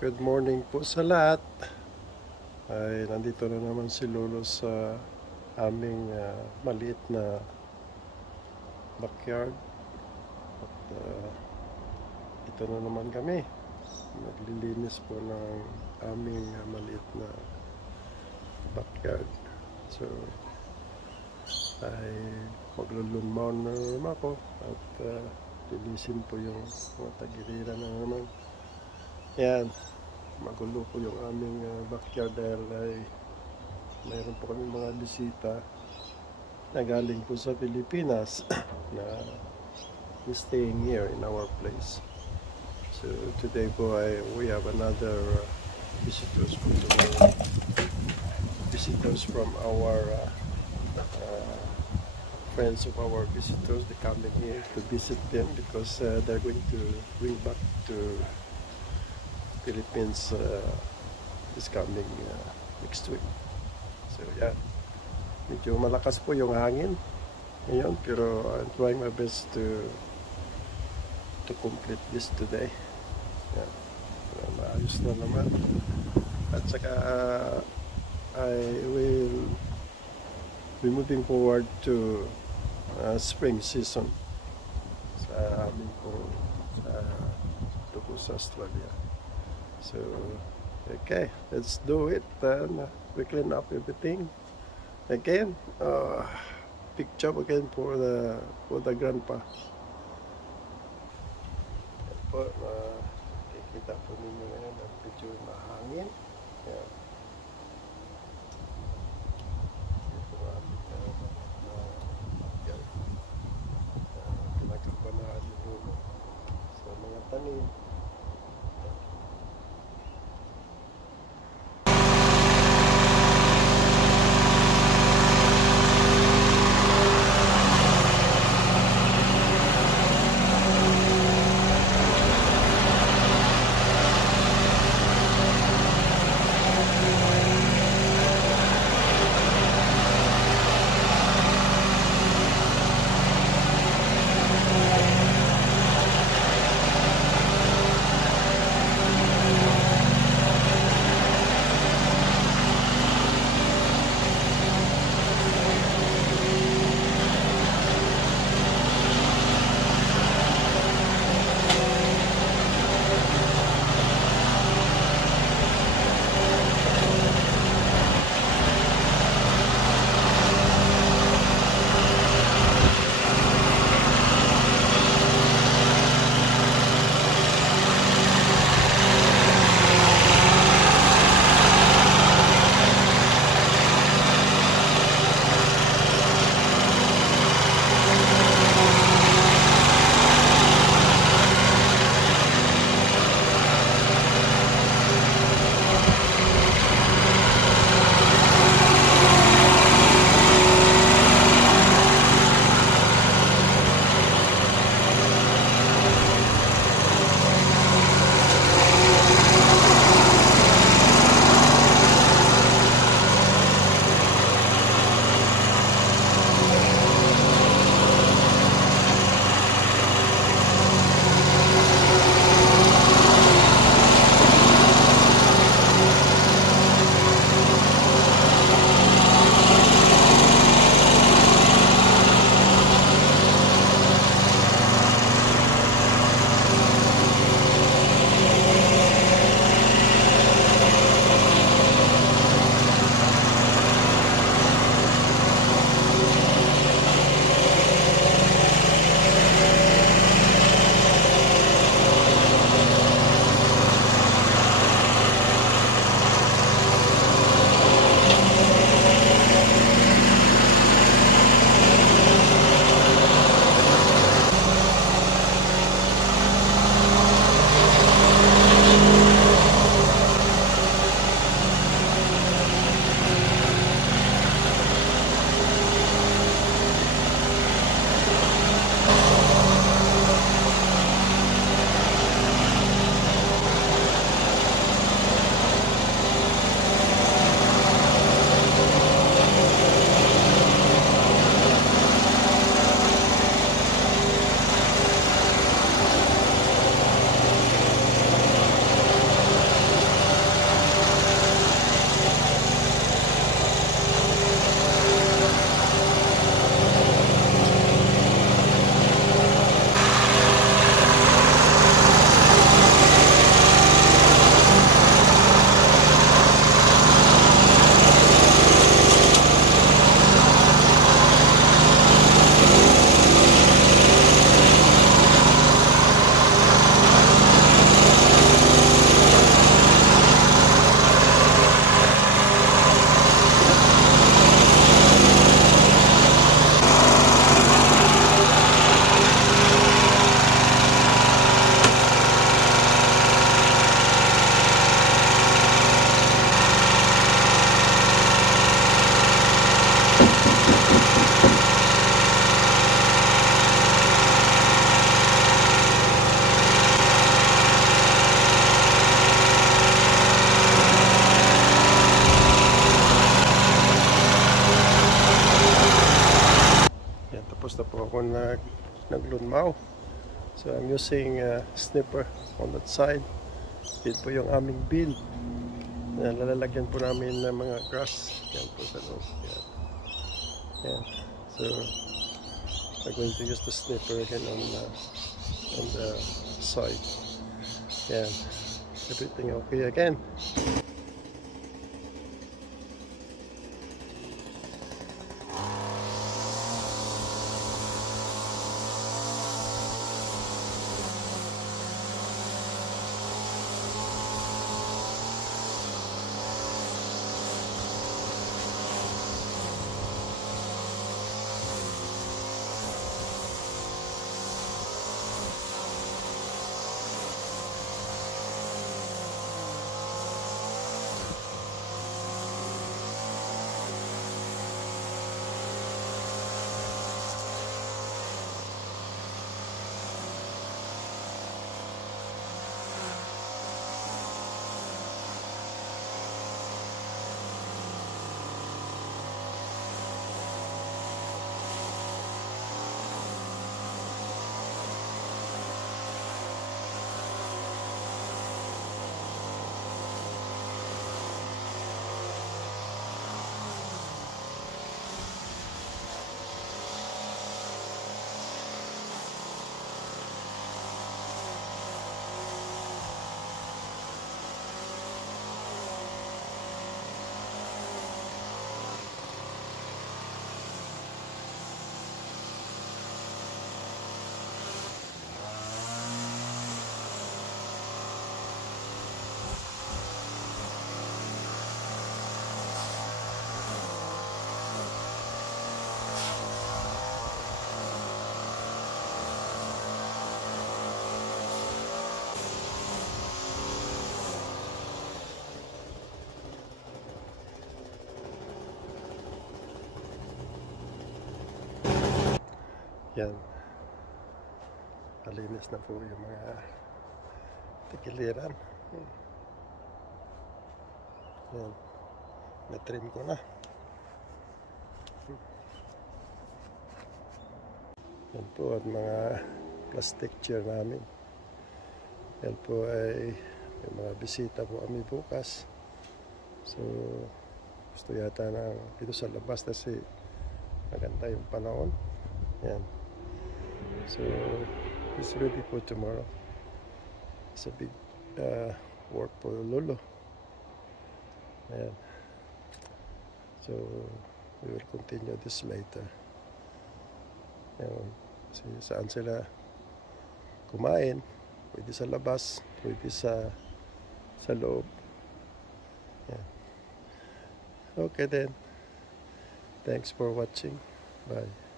Good morning po sa lahat. Ay nandito na naman si Lolo sa aming maliit na backyard. At ito na naman kami. Naglilinis po ng aming maliit na backyard. So ay maglulunmaw na naman ako at lilisin po yung mga tagiliran na naman. Yan, magulo po yung aming backyard dahil ay mayroon po kami mga bisita na galing po sa Pilipinas na staying here in our place. So today po we have another visitors from our friends of our visitors. They coming here to visit them because they're going to bring back to Philippines is coming next week. So yeah, medyo malakas po yung hangin ngayon, pero I'm trying my best to complete this today. Yeah, maayos na naman. At saka I will be moving forward to spring season sa amin po sa Australia. So, okay, let's do it. Then we clean up everything again. Big job again for the grandpa. Yan po, kikita po ninyo ngayon ang medyo mahangin. Yan. Ito ang pinagkapanaan nyo sa mga tanim. ako naglunmaw. So I'm using snipper on that side. Yan po yung aming bin. Lalagyan po namin ng mga grass. Yan po sa loob. Yan. Yan. So I'm going to use the snipper again on the side. Yan. Everything okay again. Yan. Malinis na po yung mga tikiliran. Yan. Na-trim ko na. Yan po at mga plastic chair namin. Yan po ay may mga bisita po kami bukas. So gusto yata na dito sa labas kasi maganda yung panahon. Yan. So it's ready for tomorrow. It's a big work for Lolo. Ayan. So we will continue this later. Ayan. Kasi saan sila kumain, pwede sa labas, pwede sa loob. Ayan. Okay then. Thanks for watching. Bye.